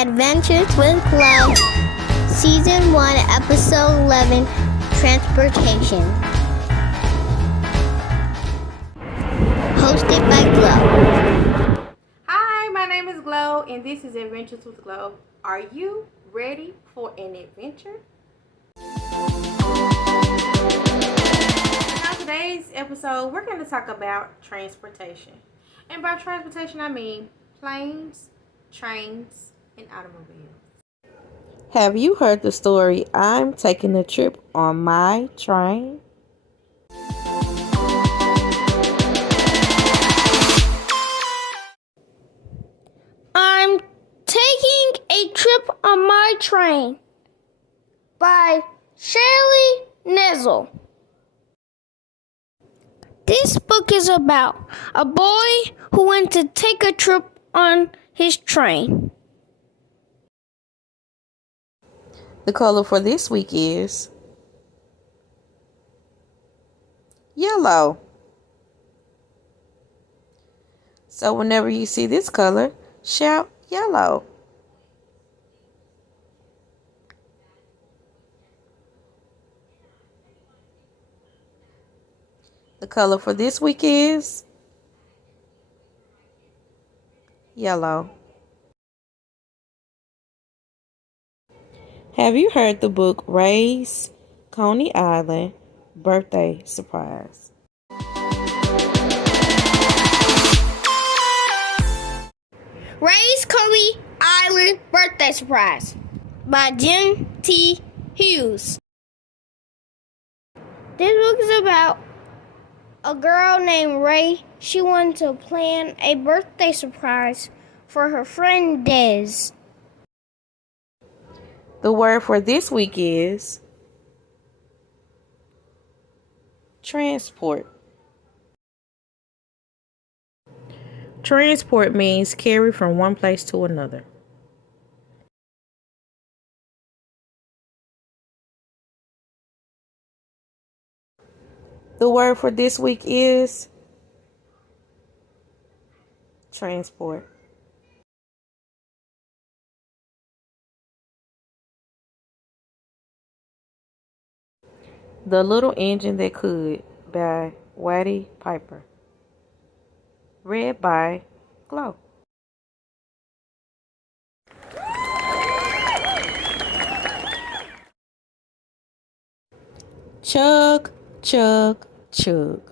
Adventures with Glow, Season 1, Episode 11, Transportation. Hosted by Glow. Hi, my name is Glow, and this is Adventures with Glow. Are you ready for an adventure? Now, today's episode, we're going to talk about transportation. And by transportation, I mean planes, trains, and automobiles. Have you heard the story, I'm taking a trip on my train? I'm taking a trip on my train by Shirley Nizzle. This book is about a boy who went to take a trip on his train. The color for this week is yellow. So whenever you see this color, shout yellow. The color for this week is yellow. Have you heard the book Ray's Coney Island Birthday Surprise? Ray's Coney Island Birthday Surprise by Jim T. Hughes. This book is about a girl named Ray. She wanted to plan a birthday surprise for her friend Des. The word for this week is transport. Transport means carry from one place to another. The word for this week is transport. The Little Engine That Could by Waddy Piper. Read by Glow. Chug, chug, chug.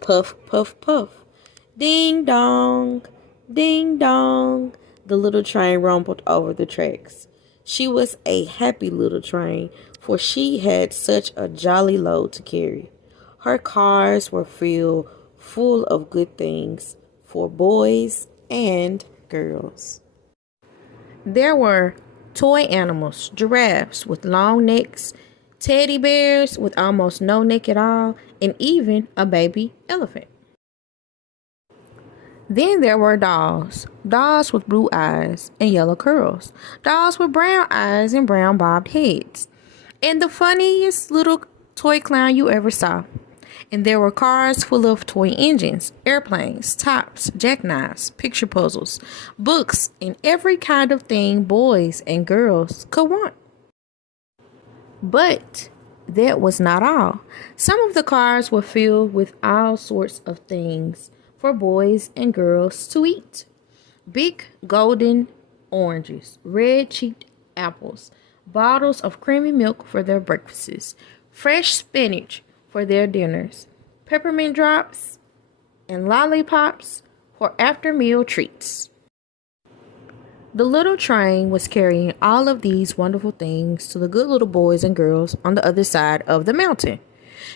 Puff, puff, puff. Ding dong, ding dong. The little train rumbled over the tracks. She was a happy little train, for she had such a jolly load to carry. Her cars were filled full of good things for boys and girls. There were toy animals, giraffes with long necks, teddy bears with almost no neck at all, and even a baby elephant. Then there were dolls with blue eyes and yellow curls, dolls with brown eyes and brown bobbed heads, and the funniest little toy clown you ever saw. And there were cars full of toy engines, airplanes, tops, jackknives, picture puzzles, books, and every kind of thing boys and girls could want. But that was not all. Some of the cars were filled with all sorts of things for boys and girls to eat. Big golden oranges, red-cheeked apples, bottles of creamy milk for their breakfasts, fresh spinach for their dinners, peppermint drops, and lollipops for after-meal treats. The little train was carrying all of these wonderful things to the good little boys and girls on the other side of the mountain.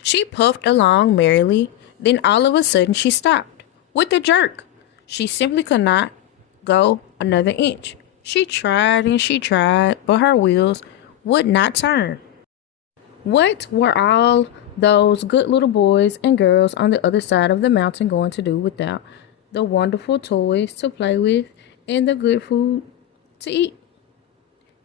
She puffed along merrily, then all of a sudden she stopped. With a jerk, she simply could not go another inch. She tried and she tried, but her wheels would not turn. What were all those good little boys and girls on the other side of the mountain going to do without the wonderful toys to play with and the good food to eat?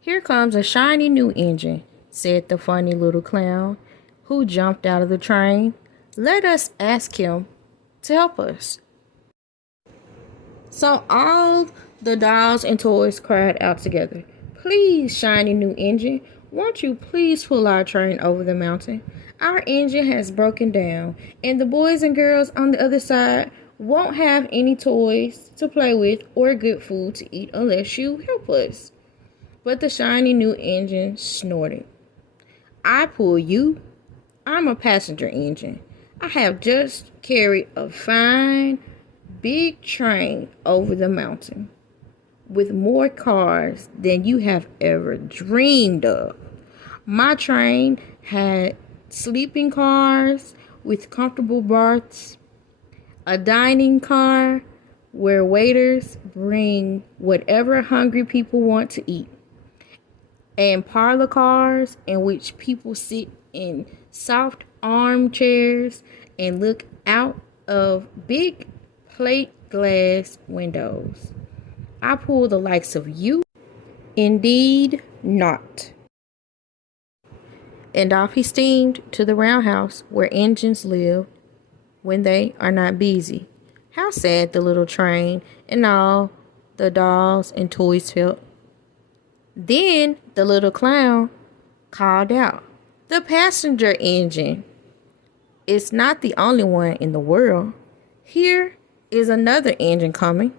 Here comes a shiny new engine, said the funny little clown who jumped out of the train. Let us ask him to help us. So all The dolls and toys cried out together. Please, shiny new engine, won't you please pull our train over the mountain? Our engine has broken down, and the boys and girls on the other side won't have any toys to play with or good food to eat unless you help us. But the shiny new engine snorted. I pull you. I'm a passenger engine. I have just carried a fine, big train over the mountain with more cars than you have ever dreamed of. My train had sleeping cars with comfortable berths, a dining car where waiters bring whatever hungry people want to eat, and parlor cars in which people sit in soft armchairs and look out of big plate glass windows. I pull the likes of you? Indeed not. And off he steamed to the roundhouse where engines live when they are not busy. How sad the little train and all the dolls and toys felt. Then the little clown called out, the passenger engine. It's not the only one in the world. Here is another engine coming.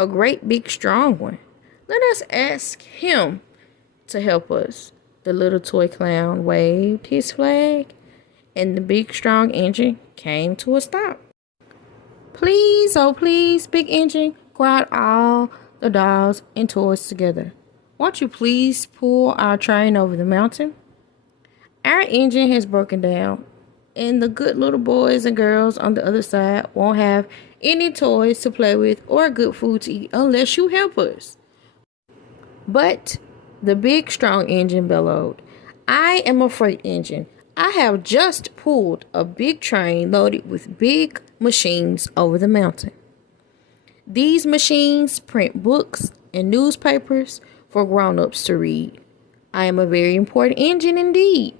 A great big strong one. Let us ask him to help us. The little toy clown waved his flag, and the big strong engine came to a stop. Please, oh please, big engine, cried all the dolls and toys together. Won't you please pull our train over the mountain? Our engine has broken down, and the good little boys and girls on the other side won't have any toys to play with or good food to eat unless you help us. But the big strong engine bellowed, I am a freight engine. I have just pulled a big train loaded with big machines over the mountain. These machines print books and newspapers for grown-ups to read. I am a very important engine indeed.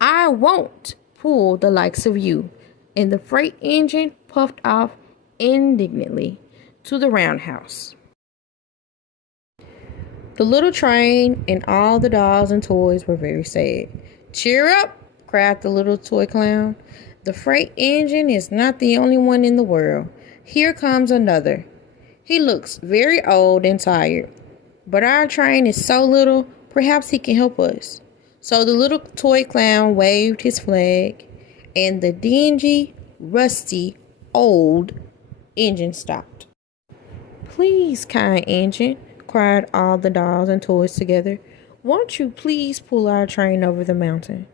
I won't pull the likes of you. And the freight engine puffed off indignantly to the roundhouse. The little train and all the dolls and toys were very sad. Cheer up, cried the little toy clown. The freight engine is not the only one in the world. Here comes another. He looks very old and tired, but our train is so little, perhaps he can help us. So the little toy clown waved his flag, and the dingy, rusty, old engine stopped. Please, kind engine, cried all the dolls and toys together. Won't you please pull our train over the mountain?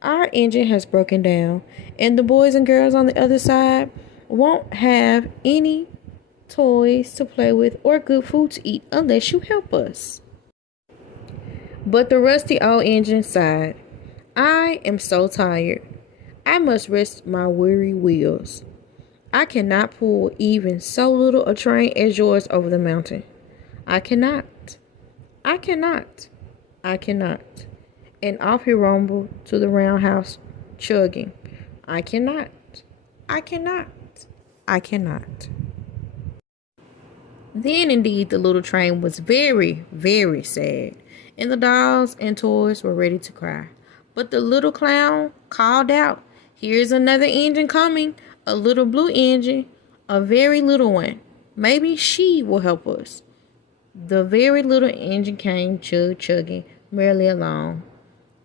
Our engine has broken down, and the boys and girls on the other side won't have any toys to play with or good food to eat unless you help us. But the rusty old engine sighed. I am so tired. I must rest my weary wheels. I cannot pull even so little a train as yours over the mountain. I cannot. I cannot. I cannot. And off he rumbled to the roundhouse, chugging. I cannot. I cannot. I cannot. Then indeed the little train was very, very sad, and the dolls and toys were ready to cry. But the little clown called out, here's another engine coming, a little blue engine, a very little one. Maybe she will help us. The very little engine came chugging merrily along.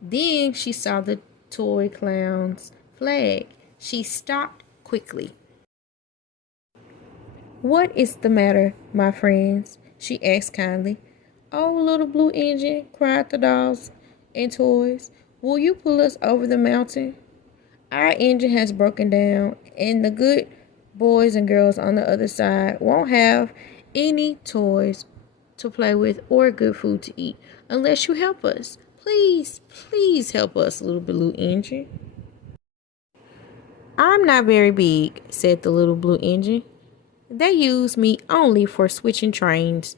Then she saw the toy clown's flag. She stopped quickly. What is the matter, my friends? She asked kindly. Oh, little blue engine, cried the dolls and toys. Will you pull us over the mountain? Our engine has broken down, and the good boys and girls on the other side won't have any toys to play with or good food to eat unless you help us. Please, please help us, little blue engine. I'm not very big, said the little blue engine. They use me only for switching trains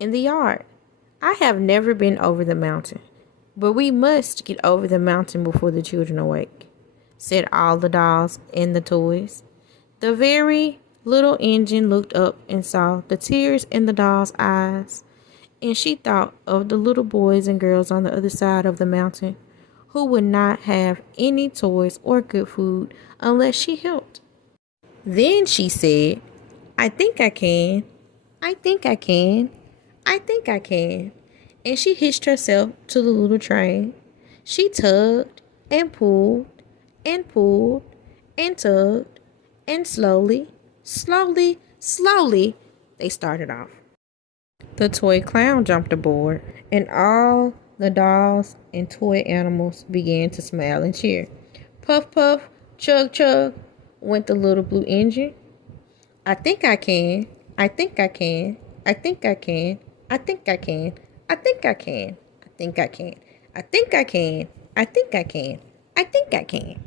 in the yard. I have never been over the mountain, but we must get over the mountain before the children awake, said all the dolls and the toys. The very Little Engine looked up and saw the tears in the doll's eyes, and she thought of the little boys and girls on the other side of the mountain who would not have any toys or good food unless she helped. Then she said, I think I can. I think I can. I think I can. And she hitched herself to the little train. She tugged and pulled and pulled and tugged, and slowly, slowly, slowly, they started off. The toy clown jumped aboard, and all the dolls and toy animals began to smile and cheer. Puff, puff, chug, chug, went the little blue engine. I think I can. I think I can. I think I can. I think I can. I think I can. I think I can. I think I can. I think I can. I think I can.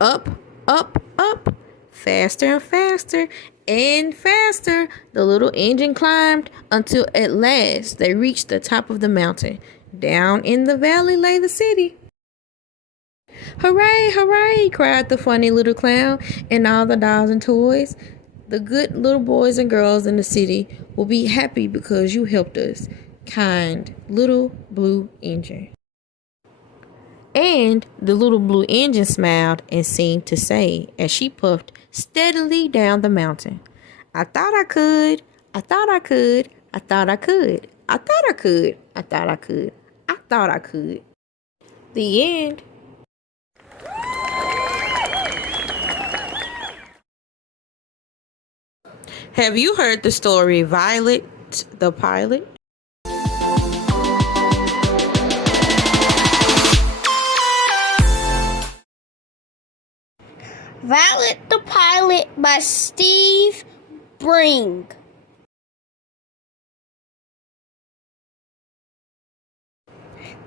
Up, up, up. Faster and faster and faster the little engine climbed until at last they reached the top of the mountain. Down in the valley lay the city. Hooray, hooray, cried the funny little clown and all the dolls and toys. The good little boys and girls in the city will be happy because you helped us, kind little blue engine. And the little blue engine smiled and seemed to say as she puffed steadily down the mountain, I thought I could, I thought I could, I thought I could, I thought I could, I thought I could, I thought I could. The end. Have you heard the story Violet the Pilot? Violet the Pilot by Steve Bring.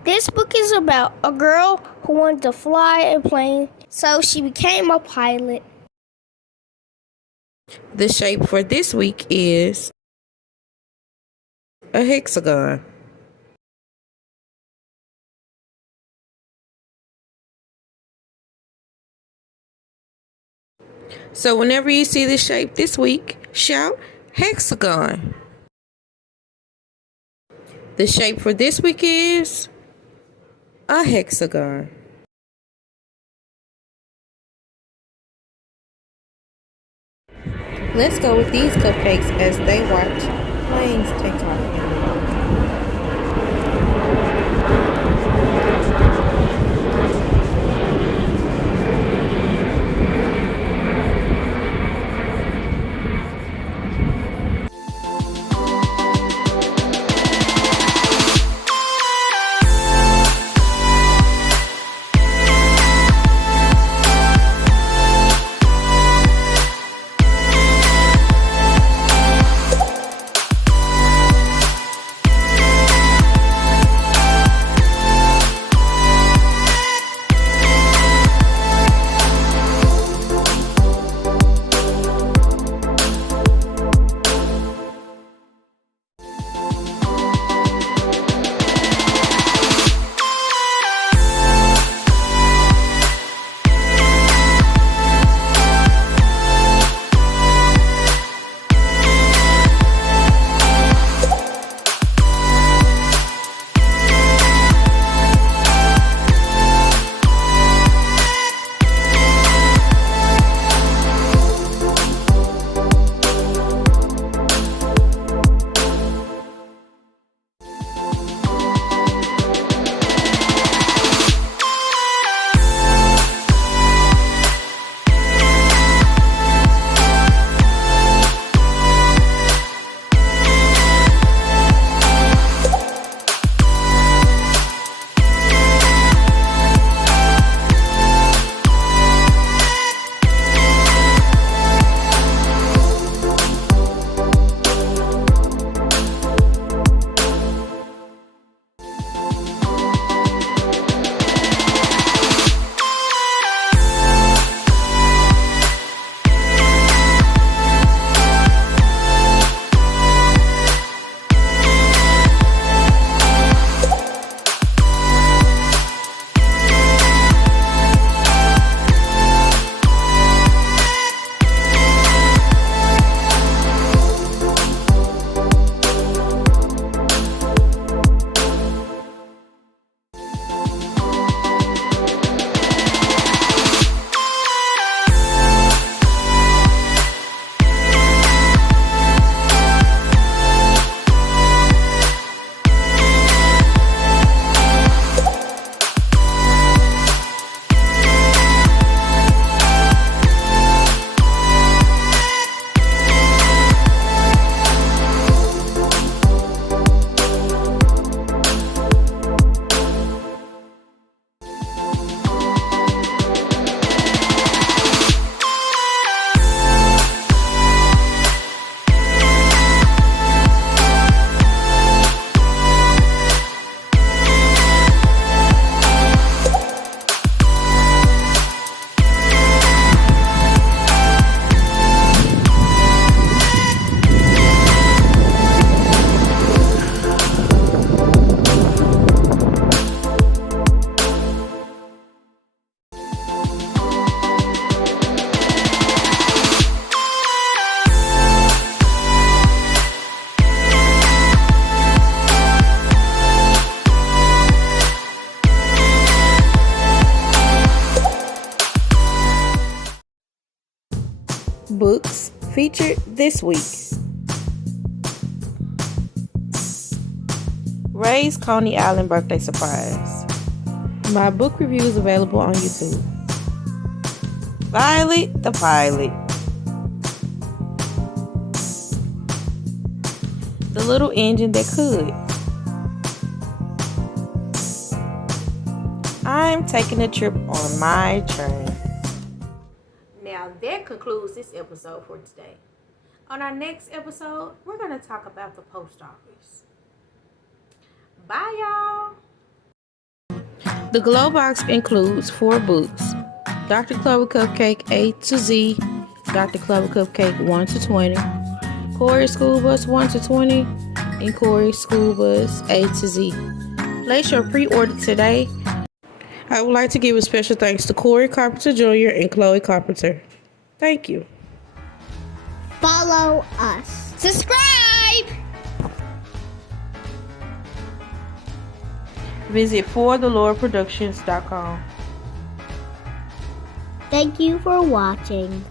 This book is about a girl who wanted to fly a plane, so she became a pilot. The shape for this week is a hexagon. So whenever you see this shape this week, shout hexagon. The shape for this week is a hexagon. Let's go with these cupcakes as they watch planes take off in the Featured this week, Ray's Coney Island birthday surprise. My book review is available on YouTube. Violet the Pilot. The Little Engine That Could. I'm taking a trip on my train. Now that concludes this episode for today. On our next episode, we're going to talk about the post office. Bye, y'all. The Glow Box includes 4 books: Dr. Clover Cupcake A to Z, Dr. Clover Cupcake 1 to 20, Corey School Bus 1 to 20, and Corey School Bus A to Z. Place your pre-order today. I would like to give a special thanks to Corey Carpenter Jr. and Chloe Carpenter. Thank you. Follow us. Subscribe! Visit forthelordproductions.com. Thank you for watching.